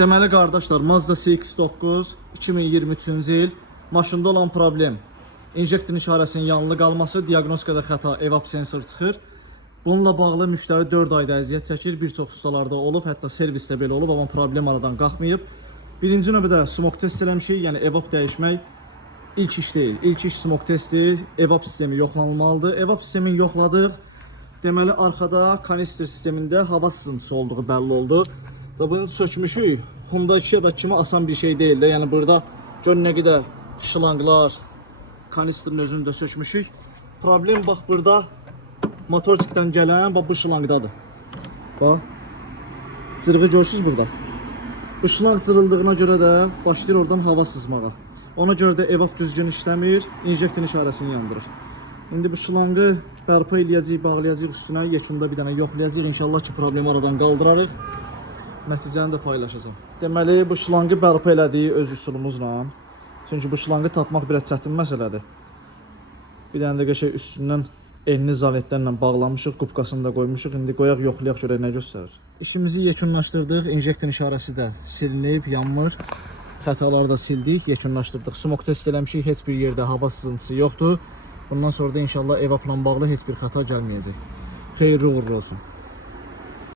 Deməli qardaşlar, Mazda CX-9 2023-cü il maşında olan problem injektorun işarəsinin yanılı qalması, diaqnostikada xəta, evap sensor çıxır. Bununla bağlı müştəri 4 ayda əziyyət çəkir, bir çox ustalarda olub, hətta servisdə belə olub, amma problem aradan qalxmayıb. Birinci növbədə smoke test eləmişik, yəni evap dəyişmək ilk iş deyil. İlk iş smoke testi, evap sistemi yoxlanılmalıdır. Evap sistemini yoxladıq. Deməli arxada kanister sistemində hava sızıntısı olduğu bəlli oldu. Da bunu sökmüşük. Hyundai 2'ye kimi asan bir şey deyil də. Yəni burada gör nə qədər şlanqlar, kanisterin özünü də sökmüşük. Problem bax burada motorçikdən gələn bax bu şlanqdadır. Bax. Cırığı görürsüz burada. Bu şlanq cırıldığına görə də başlayır oradan hava sızmağa. Ona görə də evap düzgün işləmir, injektorun işarəsini yandırır. İndi bu şlanqı bərpa eləyəcəyik, bağlayacağıq üstünə, yekunda bir dənə yoxlayacağıq. İnşallah ki problemi aradan qaldırarıq. Nəticəni də paylaşacağım. Deməli bu şlanqı bərpa elədiyi öz üsulumuzla. Çünki bu şlanqı tapmaq biraz çətin məsələdir. Bir dənə də qəşəng üstündən elini zavetlərlə bağlamışıq, qubqasını da qoymuşuq. İndi qoyaq yoxlayaq görək nə göstərir. İşimizi yekunlaşdırdıq. İnjektorun işarəsi də silinib, yanmır. Xətaları da sildik, yekunlaşdırdıq. Smoke test eləmişik, heç bir yerdə hava sızıntısı yoxdur. Bundan sonra da inşallah evapla bağlı heç bir xəta gəlməyəcək. Xeyirli uğurlu olsun.